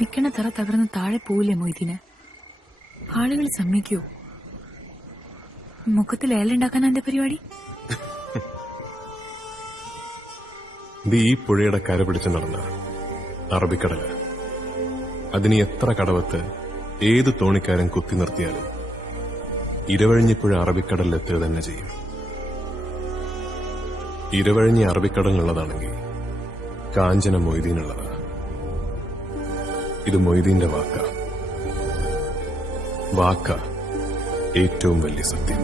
നിക്കണ തറ തകർന്ന് താഴെ പോവില്ലേ മൊയ്തീന്? ആളുകൾ സമ്മതിക്കോ? മുഖത്തിൽ ഏലുണ്ടാക്കാനാ എന്റെ പരിപാടി? ഇത് ഈ പുഴയുടെ കര പിടിച്ച് നടന്ന അറബിക്കടല്. അതിന് എത്ര കടവത്ത് ഏത് തോണിക്കാരൻ കുത്തി നിർത്തിയാലും ഇരവഴിഞ്ഞിപ്പുഴ അറബിക്കടലിലെത്തുക തന്നെ ചെയ്യും. ഇരവഴിഞ്ഞി അറബിക്കടലിനുള്ളതാണെങ്കിൽ കാഞ്ചന മൊയ്തീനുള്ളതാ. ഇത് മൊയ്തീന്റെ വാക്ക ഏറ്റവും വലിയ സത്യം.